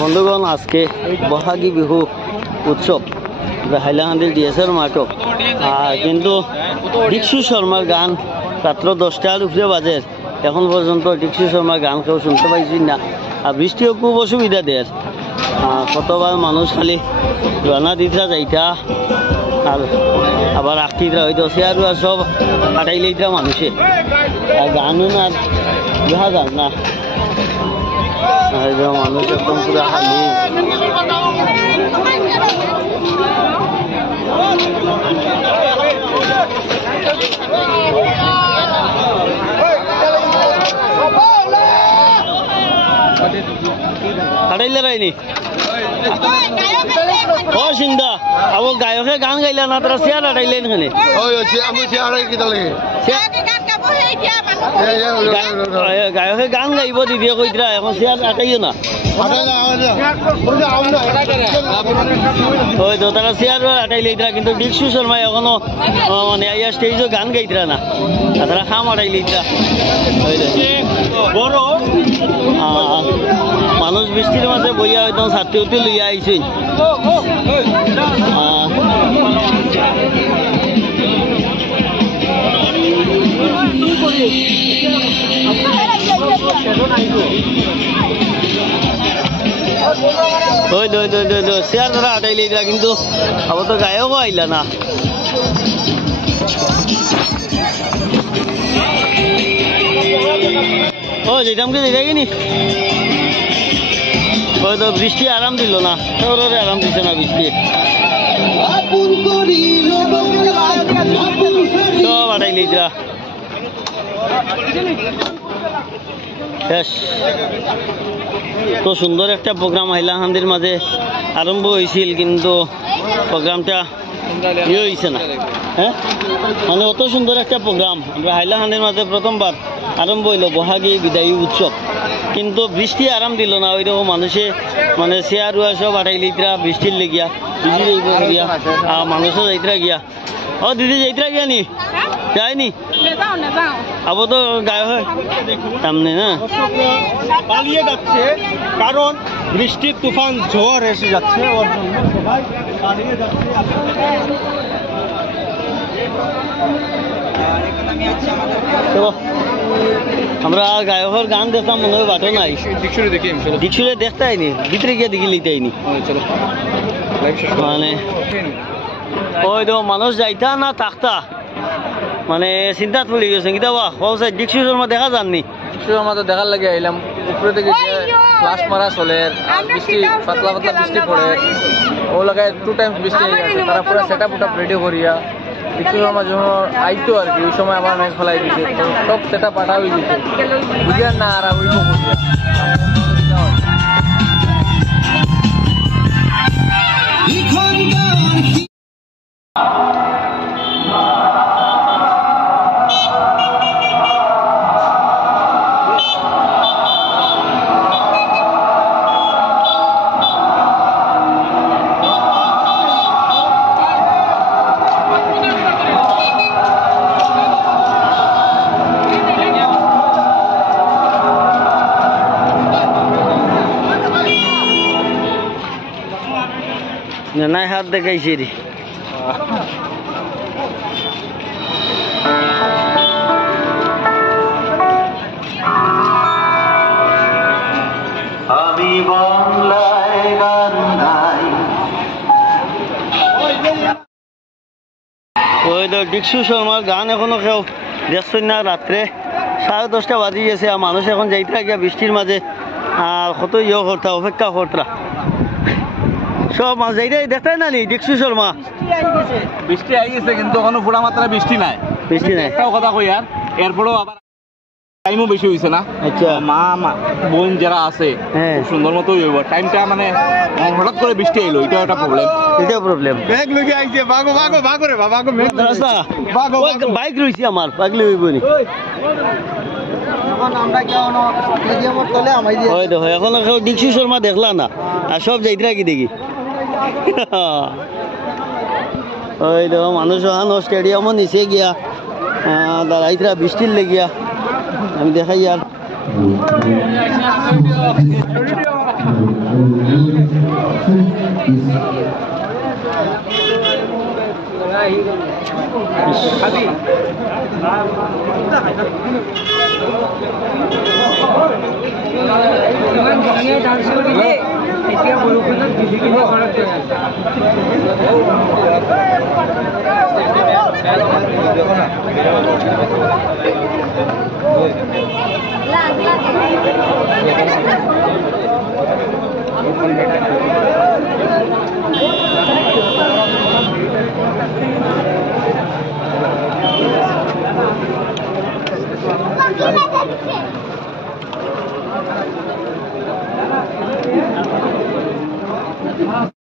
বন্ধুগণ, আজকে বহাগী বিহু উৎসব হাইলাকান্দির ডিএসএর মাঠও কিন্তু দীক্ষু শর্মার গান রাত্র 10টার উপরে বাজে এখন পর্যন্ত দীক্ষু শর্মার গান কেউ শুনতে পাইছি না। আর বৃষ্টিও খুব অসুবিধা দেয়, কতবার মানুষ খালি রানা দিতরা যাইতা আর আবার আঁকিতরা হয়তো চেয়ার সব আটাইলেইতরা মানুষে আর গানও না দেখা যান না। মানুষ একদম পুরো খালি হাটাইলে রাইনি ও সিংদা আবো গায়কে গান গাইলা না তারা চেয়ার হাটাইলেন এখানে গায়কে গান গাইব দিদি কইতরা এখন চেয়ার হাটাইও না ওই তো তারা চেয়ার হাটাইলেইতরা কিন্তু দীক্ষু শর্মা এখনো মানে আইয়া স্টেজও গান গাইতরা না তারা খাম হাটাইলেইতরা বড় মানুষ বৃষ্টির মাঝে বইয়া হয়তো ছাত্রী উঠি লইয়া আইছে চেয়ার ধরা হাঁটাইলে কিন্তু আবার তো গায়েও আইলা না। ও যেতাম কি যেটা কিনি হয়তো বৃষ্টি আরাম দিল না, শহরে আরাম দিচ্ছে না বৃষ্টি সব হাঁটাইলে তো সুন্দর একটা প্রোগ্রাম হাইলাকান্দির মাঝে আরম্ভ হয়েছিল কিন্তু প্রোগ্রামটা ইয়ে হয়েছে না। হ্যাঁ মানে অত সুন্দর একটা প্রোগ্রাম আমরা হাইলাকান্দির মাঝে প্রথমবার আরম্ভ হইলো বহাগী বিদায়ী উৎসব কিন্তু বৃষ্টি আরাম দিল না। ওইরকম মানুষে মানে চেয়ার সব হাঁটাইলিতরা বৃষ্টির লেগিয়া ভিজি যাইব গিয়া মানুষও যাইতরা গিয়া। ও দিদি যাইতরা গিয়া নি যায়নি আবো তো গায়ে হয় সামনে না পালিয়ে যাচ্ছে কারণ বৃষ্টির তুফান ঝড় এসে যাচ্ছে ওর জন্য সবাই পালিয়ে যাচ্ছে। আমরা গায়কের গান দেখতাম মনে হয় বাটো নাই দীক্ষুরে দেখতাইনি ভিতরে গিয়ে দেখি লিতাইনি মানে ওই তো মানুষ যাইতা না থাকতা মানে চিন্তাত পড়ে গেছে কিতা দীক্ষু শর্মা দেখা যাননি দীক্ষু শর্মা তো দেখার লাগে আইলাম উপরে থেকে ক্লাস মারা চলে আর বৃষ্টি পাতলা পাতলা বৃষ্টি পড়ে ও লাগায় 2 টাইমস বৃষ্টি হয়ে গেছে তারা পুরো সেটআপ রেডি করিয়া দীক্ষু শর্মা যখন আইতো আর কি ওই সময় আবার ম্যাচ ফেলাই দিছে সব সেটআপ পাঠা হয়ে দিছে বুঝিয়া না আর ওই নাই হাত দেখাইছে রে আমি বাংলায় গান গাই। ওই তো দীক্ষু শর্মার গান এখনো কেউ দেখছেন না। রাত্রে 10:30 বাজি গেছে আর মানুষ এখন যাইতে গিয়া বৃষ্টির মাঝে কত ইয়ে করতা অপেক্ষা করতা সব মাছ যাইতে দেখতাই না নি দীক্ষু শর্মা বৃষ্টি আই গেছে কিন্তু এখনো পুরা মাত্রা বৃষ্টি নাই একটাও কথা কই আর এরপরও আবার টাইমও বেশি হয়েছে না। আচ্ছা মা বোন যারা আছে হ্যাঁ খুব সুন্দর মতো হইব। টাইমটা মানে হঠাৎ করে বৃষ্টি এলো, এটা একটা প্রবলেম। এটাও প্রবলেম। ব্যাগ লগে আইছে বাগো বাগো বাগো রে বাগো মেঘ রাস্তা বাইক রয়েছে আমার পাগলি হইব নি। এখন আমরা কেউ না স্টেডিয়ামত তলে আমাই দিয়ে হয় দেখো এখন কেউ দীক্ষু শর্মা দেখলা না আর সব যাইতরা কি দেখি ওই দেখো মানুষ ওখানে স্টেডিয়ামও নিচে গিয়া দাঁড়াইতরা বৃষ্টির লেগিয়া আমি দেখাই আর